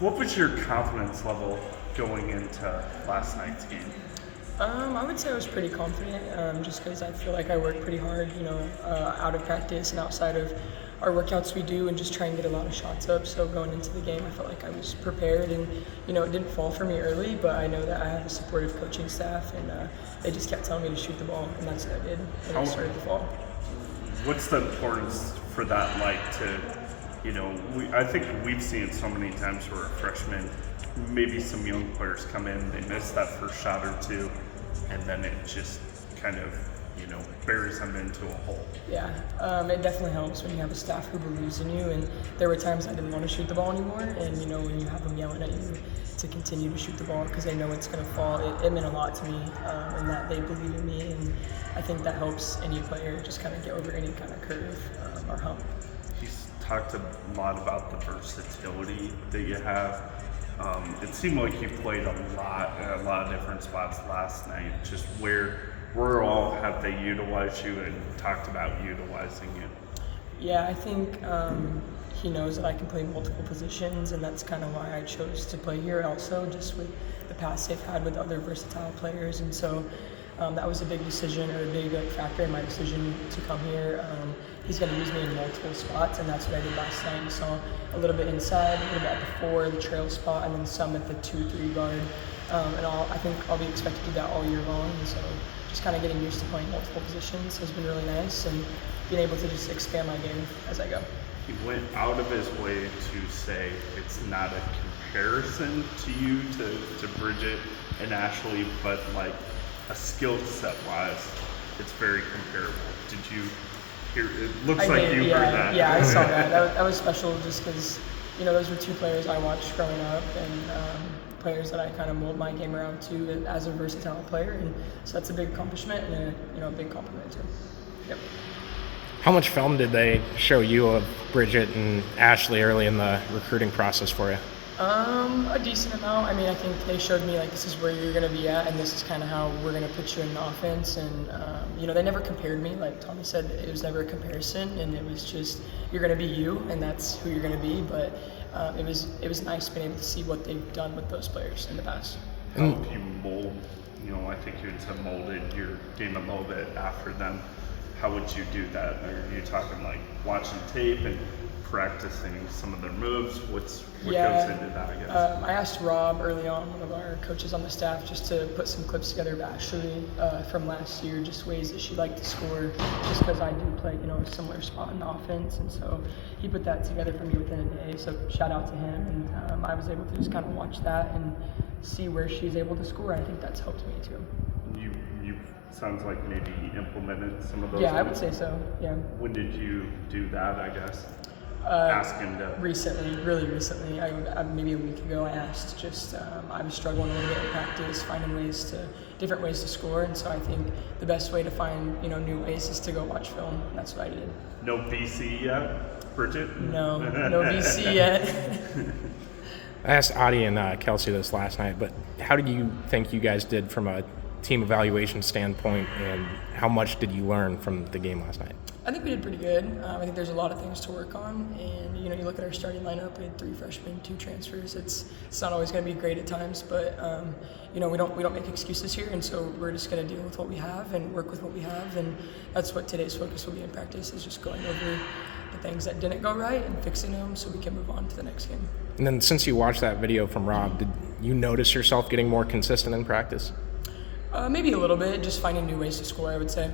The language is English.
What was your confidence level going into last night's game? I would say I was pretty confident, just because I feel like I work pretty hard, out of practice and outside of our workouts we do, and just try and get a lot of shots up. So going into the game, I felt like I was prepared, and it didn't fall for me early, but I know that I have a supportive coaching staff, and they just kept telling me to shoot the ball, and that's what I did, and it started to fall. What's the importance for that to, I think we've seen it so many times where freshmen, maybe some young players come in, they miss that first shot or two, and then it just kind of, buries them into a hole. Yeah, it definitely helps when you have a staff who believes in you, and there were times I didn't want to shoot the ball anymore, and when you have them yelling at you to continue to shoot the ball because they know it's going to fall, it meant a lot to me, and that they believe in me, and I think that helps any player just kind of get over any kind of curve or hump. He's talked a lot about the versatility that you have. It seemed like you played a lot in a lot of different spots last night. Just where all have they utilized you and talked about utilizing you? Yeah, I think he knows that I can play multiple positions, and that's kind of why I chose to play here also, just with the past they've had with other versatile players. And so that was a big decision, or a big factor in my decision to come here. He's going to use me in multiple spots, and that's what I did last night. You saw a little bit inside, a little bit at the 4, the trail spot, and then some at the 2-3 guard. And I think I'll be expected to do that all year long. And so just kind of getting used to playing multiple positions has been really nice, and being able to just expand my game as I go. He went out of his way to say it's not a comparison to you, to Bridget and Ashley, but like a skill set wise, it's very comparable. Did you hear? It looks like you heard that. Yeah, I saw that. That was special just because, those were 2 players I watched growing up, and players that I kind of mold my game around too as a versatile player, and so that's a big accomplishment and a big compliment too. Yep. How much film did they show you of Bridget and Ashley early in the recruiting process for you? A decent amount. I mean, I think they showed me, like, this is where you're going to be at, and this is kind of how we're going to put you in the offense. And, they never compared me. Like Tommy said, it was never a comparison, and it was just, you're going to be you, and that's who you're going to be. But it was nice being able to see what they've done with those players in the past. How have you mold, I think you had molded your game a little bit after them. How would you do that? Are you talking like watching tape and practicing some of their moves? What goes into that, I guess? I asked Rob early on, one of our coaches on the staff, just to put some clips together of Ashley from last year, just ways that she liked to score, just because I do play, a similar spot in the offense, and so he put that together for me within a day, so shout out to him, and I was able to just kind of watch that and see where she's able to score. I think that's helped me too. You sounds like maybe implemented some of those. Yeah, I would say so, yeah. When did you do that, I guess? Asking to... Really recently. Maybe a week ago I asked, I was struggling a little bit in practice, finding different ways to score, and so I think the best way to find, new ways is to go watch film. That's what I did. No BC yet, Bridget? No BC yet. I asked Addy and Kelsey this last night, but how did you think you guys did from a team evaluation standpoint, and how much did you learn from the game last night? I think we did pretty good. I think there's a lot of things to work on, and you look at our starting lineup. We had 3 freshmen, 2 transfers. It's not always going to be great at times, but we don't make excuses here, and so we're just going to deal with what we have and work with what we have, and that's what today's focus will be in practice, is just going over the things that didn't go right and fixing them so we can move on to the next game. And then, since you watched that video from Rob, did you notice yourself getting more consistent in practice? Maybe a little bit, just finding new ways to score, I would say.